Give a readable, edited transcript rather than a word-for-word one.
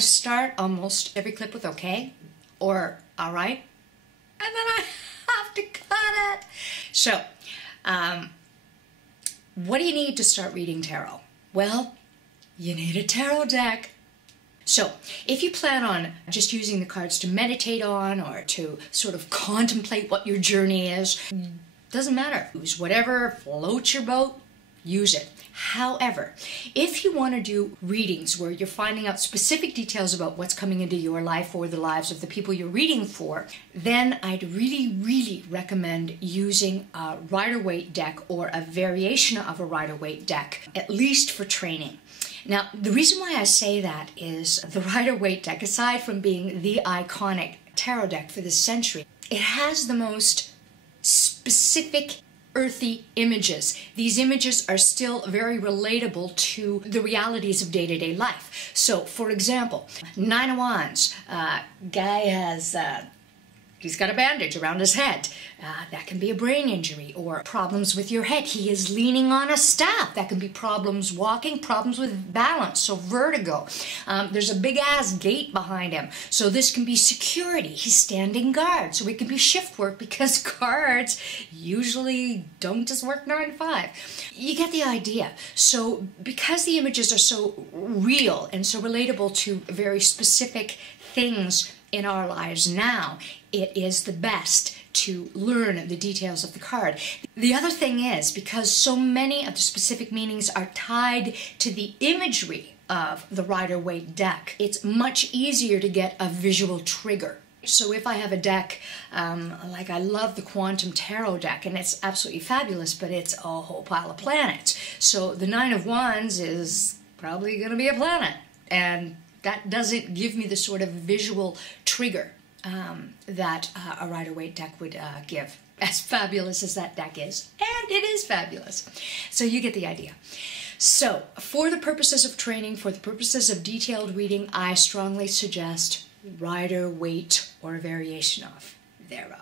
start almost every clip with okay or all right, and then I have to cut it. So, what do you need to start reading tarot? Well, you need a tarot deck. So, if you plan on just using the cards to meditate on or to sort of contemplate what your journey is, doesn't matter. Use whatever floats your boat, use it. However, if you want to do readings where you're finding out specific details about what's coming into your life or the lives of the people you're reading for, then I'd really recommend using a Rider-Waite deck or a variation of a Rider-Waite deck, at least for training. Now, the reason why I say that is the Rider-Waite deck, aside from being the iconic tarot deck for this century, it has the most specific earthy images. These images are still very relatable to the realities of day-to-day life. So, for example, Nine of Wands, guy has he's got a bandage around his head. That can be a brain injury or problems with your head. He is leaning on a staff. That can be problems walking, problems with balance, so vertigo. There's a big-ass gate behind him, so this can be security. He's standing guard, so it can be shift work because guards usually don't just work 9 to 5. You get the idea. So because the images are so real and so relatable to very specific things in our lives now, it is the best to learn the details of the card. The other thing is, because so many of the specific meanings are tied to the imagery of the Rider-Waite deck, it's much easier to get a visual trigger. So if I have a deck, like I love the Quantum Tarot deck, and it's absolutely fabulous, but it's a whole pile of planets. So the Nine of Wands is probably going to be a planet, and that doesn't give me the sort of visual trigger that a Rider-Waite deck would give, as fabulous as that deck is. And it is fabulous. So you get the idea. So for the purposes of training, for the purposes of detailed reading, I strongly suggest Rider-Waite or a variation of thereof.